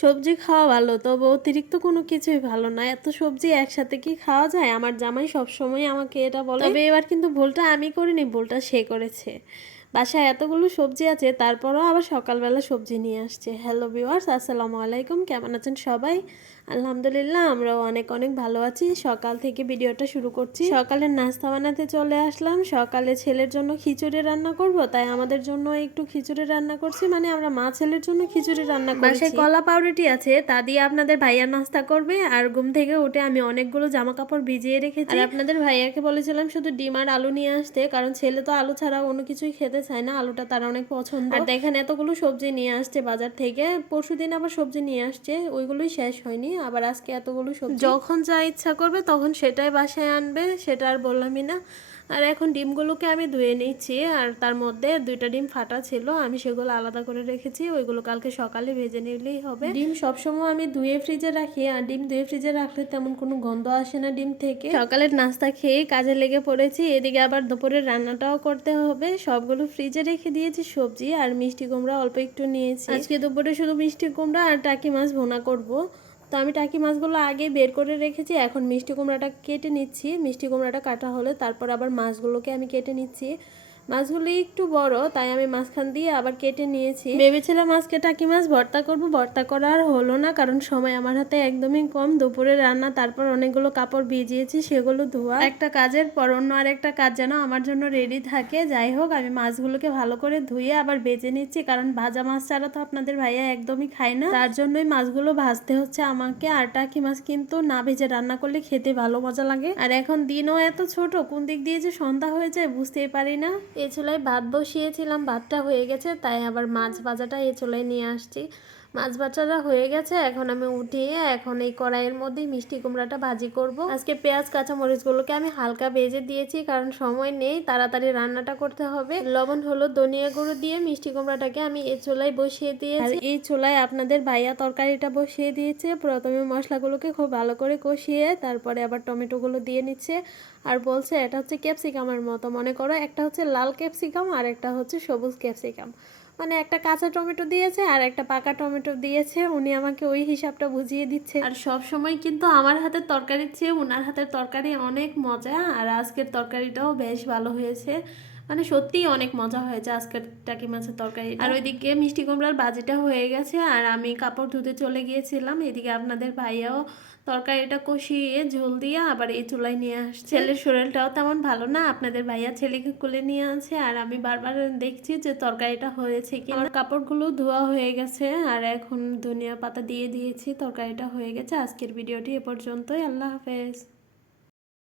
সবজি খাওয়া ভালো, তবে অতিরিক্ত কোনো কিছুই ভালো না। এত সবজি একসাথে কি খাওয়া যায়? আমার জামাই সবসময় আমাকে এটা বলে। তবে এবার কিন্তু ভুলটা আমি করিনি, ভুলটা সে করেছে। বাসায় এতগুলো সবজি আছে, তারপরও আবার সকালবেলা সবজি নিয়ে আসছে। হ্যালো ভিউয়ার্স, আসসালামু আলাইকুম। কেমন আছেন সবাই? আলহামদুলিল্লাহ, আমরাও অনেক অনেক ভালো আছি। সকাল থেকে ভিডিওটা শুরু করছি। সকালের নাস্তা বানাতে চলে আসলাম। সকালে ছেলের জন্য খিচুড়ি রান্না করব, তাই আমাদের জন্য একটু খিচুড়ি রান্না করছি। মানে আমরা মা ছেলের জন্য খিচুড়ি রান্না করেছি। বাসায় কলা পাউরুটি আছে, তা দিয়ে আপনাদের ভাইয়া নাস্তা করবে। আর ঘুম থেকে উঠে আমি অনেকগুলো জামা কাপড় ভিজিয়ে রেখেছি। আর আপনাদের ভাইয়াকে বলেছিলাম শুধু ডিম আর আলু নিয়ে আসতে, কারণ ছেলে তো আলু ছাড়া অন্য কিছুই খেতে চায় না। আলুটা তার অনেক পছন্দ। আর দেখেন এতগুলো সবজি নিয়ে আসছে বাজার থেকে। পরশুদিন আবার সবজি নিয়ে আসছে, ওইগুলোই শেষ হয়নি। আবার আজকে এতগুলো সবজি, যখন যা ইচ্ছা করবে তখন সেটাই বাসায় আনবে, সেটা আর বললামই না। আর এখন ডিমগুলোকে আমি ধুয়ে নিচ্ছি, আর তার মধ্যে 2টা ডিম ফাটা ছিল, আমি সেগুলো আলাদা করে রেখেছি। ওইগুলো কালকে সকালে ভেজে নিলেই হবে। ডিম সবসময় আমি ধুয়ে ফ্রিজে রাখি, আর ডিম ধুয়ে ফ্রিজে রাখলে তেমন কোনো গন্ধ আসে না ডিম থেকে। সকালের নাস্তা খেয়ে কাজে লেগে পড়েছি। এদিকে আবার দুপুরের রান্নাটাও করতে হবে। সবগুলো ফ্রিজে রেখে দিয়েছি সবজি, আর মিষ্টি কুমড়া অল্প একটু নিয়েছি। আজকে দুপুরে শুধু মিষ্টি কুমড়া আর টাকি মাছ ভুনা করব। তো আমি টাকি মাছগুলো আগে বের করে রেখেছি, এখন মিষ্টি কুমড়াটা কেটে নিচ্ছি। মিষ্টি কুমড়াটা কাটা হলে তারপর আবার মাছগুলোকে আমি কেটে নিচ্ছি। মাছগুলি একটু বড়, তাই আমি মাঝখান দিয়ে আবার কেটে নিয়েছি। ভেবেছিলাম আজকে টাকি মাছ ভর্তা করব, ভর্তা করা আর হলো না, কারণ সময় আমার হাতে একদমই কম। দুপুরে রান্না, তারপর অনেকগুলো কাপড় ভিজিয়েছি, সেগুলো ধোয়া। একটা কাজের পর অন্য আর একটা কাজ যেন আমার জন্য রেডি থাকে। যাই হোক, আমি মাছগুলোকে ভালো করে ধুয়ে আবার ভেজে নিচ্ছি, কারণ ভাজা মাছ ছাড়া তো আপনাদের ভাইয়া একদমই খায় না। তার জন্যই মাছগুলো ভাজতে হচ্ছে আমাকে। আর টাকি মাছ কিন্তু না ভেজে রান্না করলে খেতে ভালো মজা লাগে। আর এখন দিনও এত ছোট, কোন দিক দিয়ে যে সন্ধ্যা হয়ে যায় বুঝতেই পারি না। এই চুলায় ভাত বসিয়েছিলাম, ভাতটা হয়ে গেছে, তাই আবার মাছ ভাজাটা এই চুলায় নিয়ে আসছি। মাছ ভাজাটা হয়ে গেছে, এখন আমি উঠিয়ে এখন এই কড়াইয়ের মধ্যে মিষ্টি কুমড়াটা ভাজি করব। আজকে পেঁয়াজ কাঁচামরিচগুলোকে আমি হালকা ভেজে দিয়েছি, কারণ সময় নেই, তাড়াতাড়ি রান্নাটা করতে হবে। লবণ হলুদ ধনিয়া গুঁড়ো দিয়ে মিষ্টি কুমড়াটাকে আমি এই চুলায় বসিয়ে দিয়েছি। আর এই চুলায় আপনাদের ভাইয়া তরকারিটা বসিয়ে দিয়েছে। প্রথমে মশলাগুলোকে খুব ভালো করে কষিয়ে তারপরে আবার টমেটোগুলো দিয়ে নিচ্ছে। আর বলছে এটা হচ্ছে ক্যাপসিকামের মতো, মনে করো একটা হচ্ছে লাল ক্যাপসিকাম আর একটা হচ্ছে সবুজ ক্যাপসিকাম। মানে একটা কাঁচা টমেটো দিয়েছে আর একটা পাকা টমেটো দিয়েছে। উনি আমাকে ওই হিসাবটা বুঝিয়ে দিচ্ছে। আর সব সময় কিন্তু আমার হাতের তরকারির চেয়ে ওনার হাতের তরকারি অনেক মজা। আর আজকের তরকারিটাও বেশ ভালো হয়েছে, মানে সত্যিই অনেক মজা হয়েছে আজকের টাকি মাছের তরকারি। আর ওইদিকে মিষ্টি কুমড়ার ভাজিটা হয়ে গেছে, আর আমি কাপড় ধুতে চলে গিয়েছিলাম। এদিকে আপনাদের ভাইয়াও তরকারিটা কষিয়ে ঝোল দিয়ে আবার এই চুলায় নিয়ে আসছে। ছেলের শরীরটাও তেমন ভালো না, আপনাদের ভাইয়া ছেলেকে কোলে নিয়ে আছে, আর আমি বারবার দেখছি যে তরকারিটা হয়েছে কি। আমার কাপড়গুলো ধোয়া হয়ে গেছে, আর এখন ধনিয়া পাতা দিয়ে দিয়েছি। তরকারিটা হয়ে গেছে। আজকের ভিডিওটি এ পর্যন্তই। আল্লাহ হাফেজ।